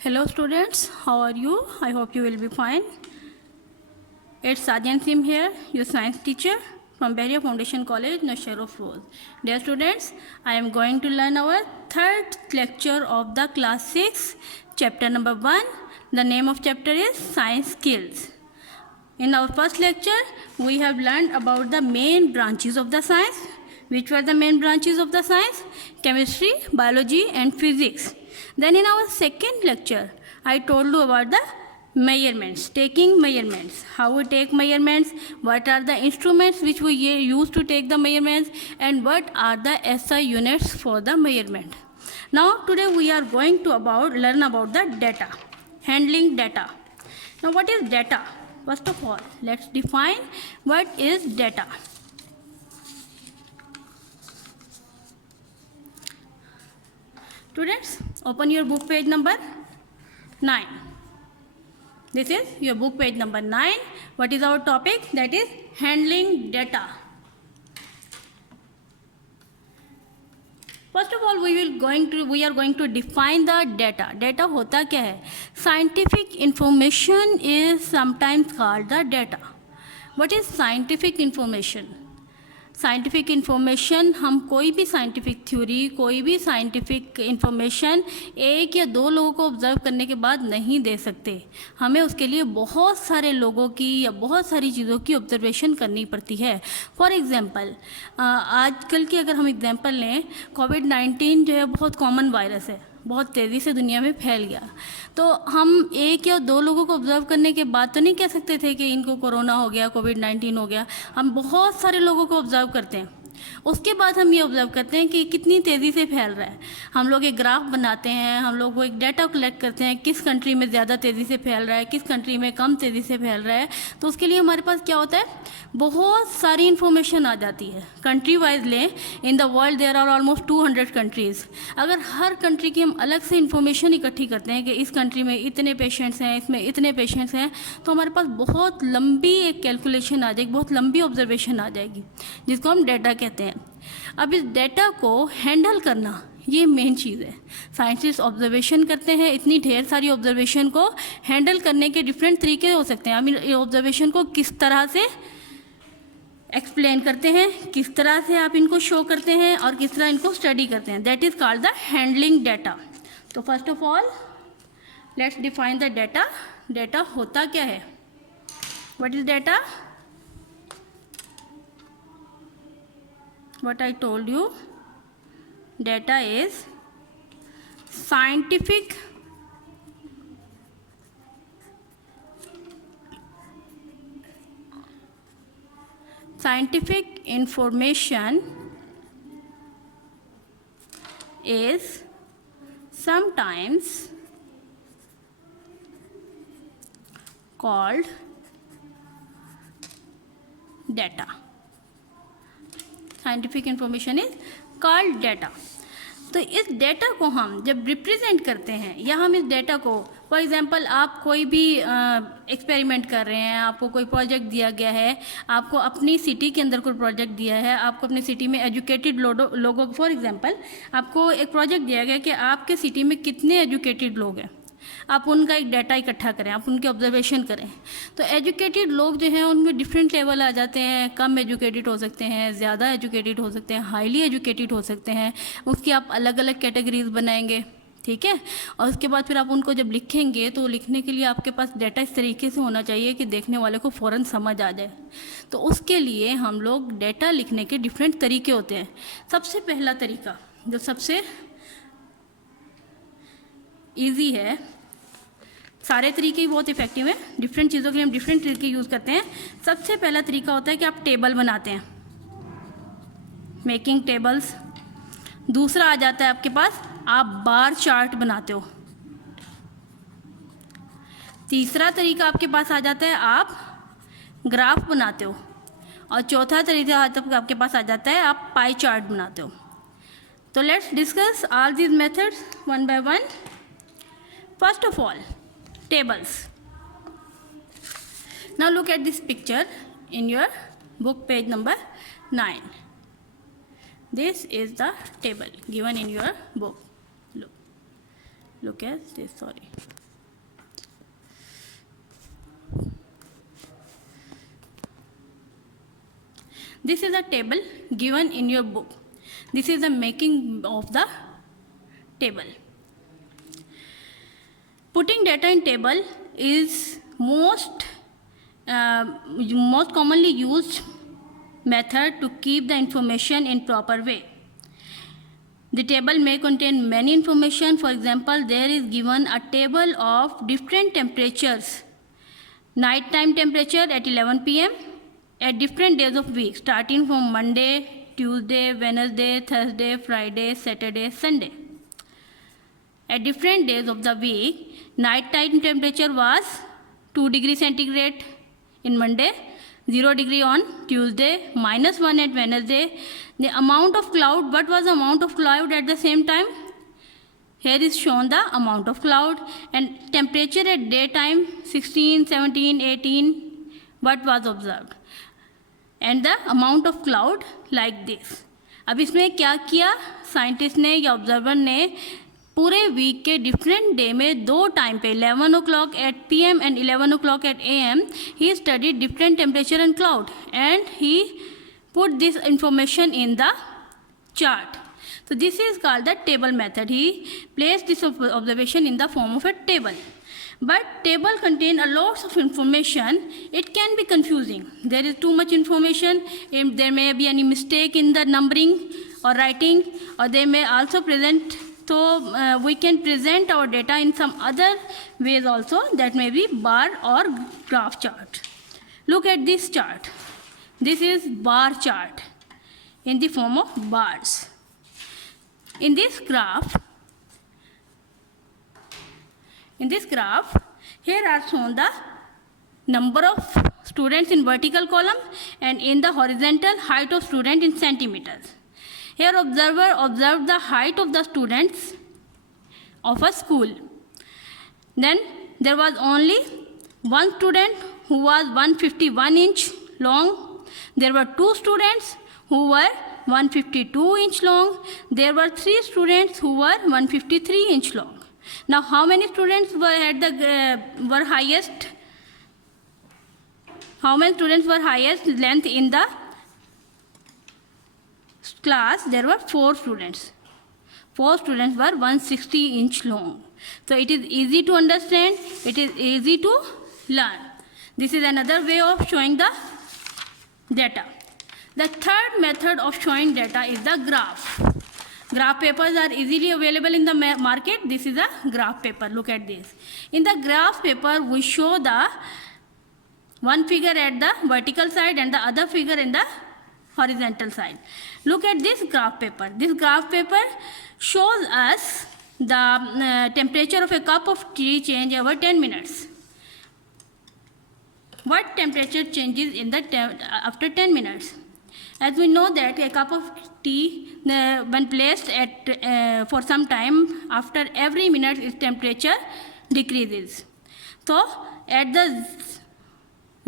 Hello students, how are you? I hope you will be fine. It's Sajan Sim here, your science teacher from Bahria Foundation College, Nashar of Rose. Dear students, I am going to learn our third lecture of the class 6, chapter number 1. The name of chapter is Science Skills. In our first lecture, we have learned about the main branches of the science. Which were the main branches of the science? Chemistry, biology and physics. Then in our second lecture, I told you about the measurements, taking measurements, how we take measurements, what are the instruments which we use to take the measurements, and what are the SI units for the measurement. Now today we are going to learn about the data, handling data. Now what is data? First of all, let's define what is data. Students, open your book page number 9. This is your book page number 9. What is our topic? That is handling data. First of all, we are going to define the data. Data होता क्या है? Scientific information is sometimes called the data. What is scientific information? Scientific information, हम कोई भी scientific theory, कोई भी scientific information एक या दो लोगों को ऑब्जर्व करने के बाद नहीं दे सकते. हमें उसके लिए बहुत सारे लोगों की या बहुत सारी चीज़ों की ऑब्जर्वेशन करनी पड़ती है. फॉर एग्जांपल, आजकल की अगर हम एग्जांपल लें, कोविड-19 जो है बहुत कॉमन वायरस है, बहुत तेज़ी से दुनिया में फैल गया. तो हम एक या दो लोगों को ऑब्जर्व करने के बाद तो नहीं कह सकते थे कि इनको कोरोना हो गया, कोविड-19 हो गया. हम बहुत सारे लोगों को ऑब्जर्व करते हैं. उसके बाद हम ये ऑब्जर्व करते हैं कि कितनी तेज़ी से फैल रहा है. हम लोग एक ग्राफ बनाते हैं, हम लोग वो एक डाटा कलेक्ट करते हैं, किस कंट्री में ज़्यादा तेज़ी से फैल रहा है, किस कंट्री में कम तेज़ी से फैल रहा है. तो उसके लिए हमारे पास क्या होता है, बहुत सारी इन्फॉर्मेशन आ जाती है. कंट्री वाइज लें, in the world there are almost 200 countries. अगर हर कंट्री की हम अलग से इन्फॉर्मेशन इकट्ठी करते हैं कि इस कंट्री में इतने पेशेंट्स हैं, इसमें इतने पेशेंट्स हैं, तो हमारे पास बहुत लंबी एक कैलकुलेशन आ जाएगी, बहुत लंबी ऑब्जर्वेशन आ जाएगी, जिसको हम डाटा कहते हैं. अब इस डाटा को हैंडल करना ये मेन चीज़ है. साइंटिस्ट ऑब्जर्वेशन करते हैं, इतनी ढेर सारी ऑब्जर्वेशन को हैंडल करने के डिफरेंट तरीके हो सकते हैं. हम इन ऑब्जर्वेशन को किस तरह से एक्सप्लेन करते हैं, किस तरह से आप इनको शो करते हैं और किस तरह इनको स्टडी करते हैं, that is called the handling data. तो first of all let's define the data. Data होता क्या है? What is data? What I told you, data is scientific information is sometimes called data. Scientific information is called data. तो इस data को हम जब represent करते हैं या हम इस डाटा को, फॉर एग्जांपल आप कोई भी एक्सपेरिमेंट कर रहे हैं, आपको कोई प्रोजेक्ट दिया गया है, आपको अपनी सिटी के अंदर कोई प्रोजेक्ट दिया है, आपको अपनी सिटी में एजुकेटेड लोगों, फॉर एग्जांपल आपको एक प्रोजेक्ट दिया गया कि आपके सिटी में कितने एजुकेटेड लोग हैं, आप उनका एक डाटा इकट्ठा करें, आप उनके ऑब्जर्वेशन करें. तो एजुकेटेड लोग जो हैं उनमें डिफरेंट लेवल आ जाते हैं. कम एजुकेटेड हो सकते हैं, ज़्यादा एजुकेटेड हो सकते हैं, हाईली एजुकेटेड हो सकते हैं. उसकी आप अलग अलग कैटेगरीज बनाएंगे, ठीक है. और उसके बाद फिर आप उनको जब लिखेंगे तो लिखने के लिए आपके पास डाटा इस तरीके से होना चाहिए कि देखने वाले को फ़ौरन समझ आ जाए. तो उसके लिए हम लोग डाटा लिखने के डिफरेंट तरीके होते हैं. सबसे पहला तरीका जो सबसे ईजी है, सारे तरीके ही बहुत इफेक्टिव हैं, डिफरेंट चीज़ों के लिए हम डिफरेंट तरीके यूज़ करते हैं. सबसे पहला तरीका होता है कि आप टेबल बनाते हैं, मेकिंग टेबल्स. दूसरा आ जाता है आपके पास, आप बार चार्ट बनाते हो. तीसरा तरीका आपके पास आ जाता है, आप ग्राफ बनाते हो. और चौथा तरीका आपके पास आ जाता है, आप पाई चार्ट बनाते हो. तो let's discuss all these methods one by one. First of all, tables. Now look at this picture in your book page number 9. This is the table given in your book. Look. Look at this, sorry. This is a table given in your book. This is the making of the table. Putting data in table is most commonly used method to keep the information in proper way. The table may contain many information. For example, there is given a table of different temperatures. Nighttime temperature at 11 p.m. at different days of week, starting from Monday, Tuesday, Wednesday, Thursday, Friday, Saturday, Sunday. At different days of the week, nighttime temperature was 2 degrees centigrade in Monday, 0 degree on Tuesday, -1 at Wednesday. The amount of cloud, what was the amount of cloud at the same time? Here is shown the amount of cloud, and temperature at daytime 16, 17, 18, what was observed, and the amount of cloud like this. अब इसमें क्या किया scientist ने या observer ने, पूरे week के different day में दो टाइम पे 11 o'clock at PM and 11 o'clock at AM he studied different temperature and cloud and he put this information in the chart. So this is called the table method. He placed this observation in the form of a table. But table contain a lot of information. It can be confusing. There is too much information. There may be any mistake in the numbering or writing, or they may also present. So we can present our data in some other ways also. That may be bar or graph chart. Look at this chart. This is bar chart in the form of bars. In this graph, here are shown the number of students in vertical column and in the horizontal height of student in centimeters. Here observer observed the height of the students of a school. Then there was only one student who was 151 inch long. There were two students who were 152 inch long. There were three students who were 153 inch long. Now, how many students were highest? How many students were highest length in the class? There were 4 students. 4 students were 160 inch long. So it is easy to understand. It is easy to learn. This is another way of showing the data. The third method of showing data is the graph. Graph papers are easily available in the market. This is a graph paper. Look at this. In the graph paper, we show the one figure at the vertical side and the other figure in the horizontal side. Look at this graph paper. This graph paper shows us the temperature of a cup of tea change over 10 minutes. What temperature changes in the after 10 minutes? As we know that a cup of tea, when placed at for some time, after every minute its temperature decreases. So at the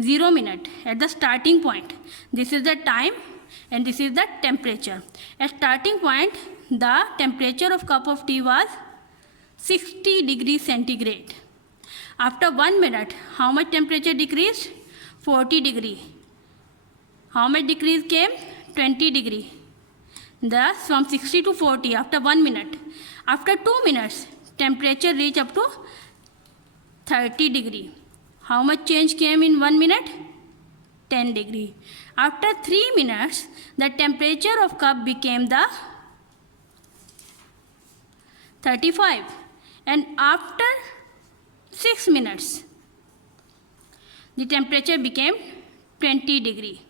0 minute, at the starting point, this is the time and this is the temperature. At starting point, the temperature of cup of tea was 60 degrees centigrade. After 1 minute, how much temperature decreased? 40 degree. How much decrease came? 20 degree. Thus, from 60 to 40 after 1 minute. After 2 minutes, temperature reached up to 30 degree. How much change came in 1 minute? 10 degree. After 3 minutes, the temperature of cup became the 35. And after 6 minutes, the temperature became 20 degree.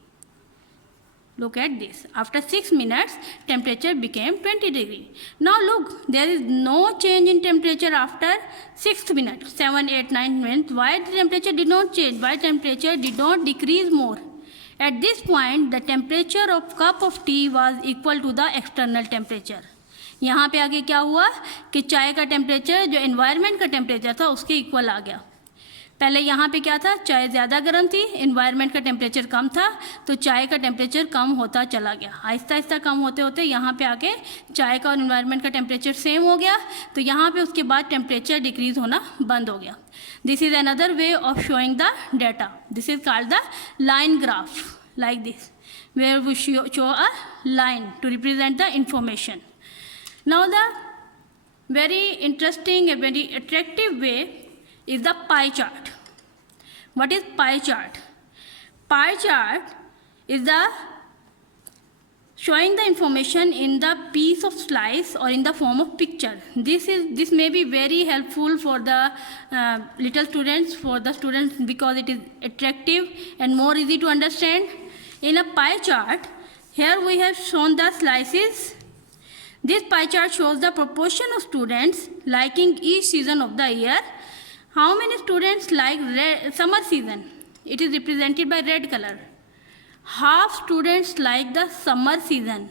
Look at this. After 6 minutes, temperature became 20 degree. Now look, there is no change in temperature after 6th minute, 7, 8, 9 minutes. Why the temperature did not change? Why temperature did not decrease more? At this point, the temperature of cup of tea was equal to the external temperature. यहाँ पे आगे क्या हुआ कि चाय का temperature जो environment का टेम्परेचर था उसके इक्वल आ गया. पहले यहाँ पे क्या था, चाय ज़्यादा गर्म थी, इन्वायरमेंट का टेम्परेचर कम था, तो चाय का टेम्परेचर कम होता चला गया। आहिस्ता आहिस्ता कम होते होते यहाँ पे आके चाय का और इन्वायरमेंट का टेम्परेचर सेम हो गया, तो यहाँ पे उसके बाद टेम्परेचर डिक्रीज होना बंद हो गया। This is another way of showing the data. This is called the line graph, like this, where we show a line to represent the information. Now the very interesting and very attractive way is the pie chart. What is pie chart? Pie chart is the showing the information in the piece of slice or in the form of picture. This may be very helpful for the little students, because it is attractive and more easy to understand. In a pie chart, here we have shown the slices. This pie chart shows the proportion of students liking each season of the year. How many students like summer season? It is represented by red color. Half students like the summer season.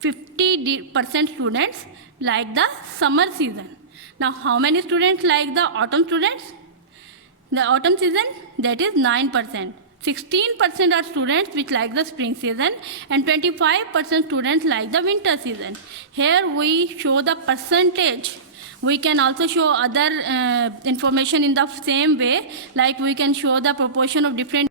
50% students like the summer season. Now, how many students like the autumn students? The autumn season, that is 9%. 16% are students which like the spring season, and 25% students like the winter season. Here we show the percentage. We can also show other information in the same way, like we can show the proportion of different